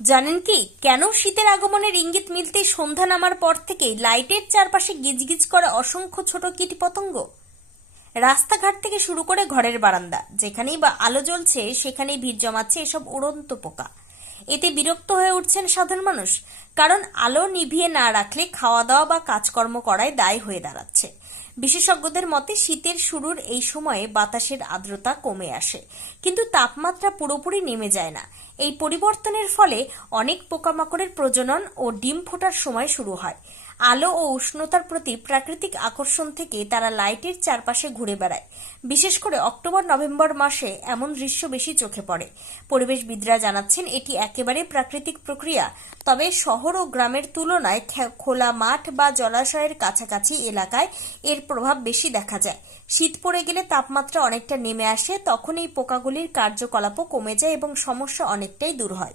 জানেন কি? কেন শীতের আগমনের ইঙ্গিত মিলতে সন্ধ্যা নামার পর থেকেই লাইটের চারপাশে গিজগিজ করে অসংখ্য ছোট কীট পতঙ্গ রাস্তাঘাট থেকে শুরু করে ঘরের বারান্দা, যেখানেই বা আলো জ্বলছে, সেখানেই ভিড় জমাচ্ছে এসব উড়ন্ত পোকা। এতে বিরক্ত হয়ে উঠছেন সাধারণ মানুষ, কারণ আলো নিভিয়ে না রাখলে খাওয়া দাওয়া বা কাজকর্ম করায় দায় হয়ে দাঁড়াচ্ছে। বিশেষজ্ঞদের মতে, শীতের শুরুর এই সময়ে বাতাসের আর্দ্রতা কমে আসে, কিন্তু তাপমাত্রা পুরোপুরি নেমে যায় না। এই পরিবর্তনের ফলে অনেক পোকামাকড়ের প্রজনন ও ডিম ফোটার সময় শুরু হয়। আলো ও উষ্ণতার প্রতি প্রাকৃতিক আকর্ষণ থেকে তারা লাইটের চারপাশে ঘুরে বেড়ায়। বিশেষ করে অক্টোবর, নভেম্বর মাসে এমন দৃশ্য বেশি চোখে পড়ে। পরিবেশবিদরা জানাচ্ছেন, এটি একেবারে প্রাকৃতিক প্রক্রিয়া, তবে শহর ও গ্রামের তুলনায় খোলা মাঠ বা জলাশয়ের কাছাকাছি এলাকায় এর প্রভাব বেশি দেখা যায়। শীত পড়ে গেলে তাপমাত্রা অনেকটা নেমে আসে, তখন এই পোকাগুলির কার্যকলাপও কমে যায় এবং সমস্যা অনেকটাই দূর হয়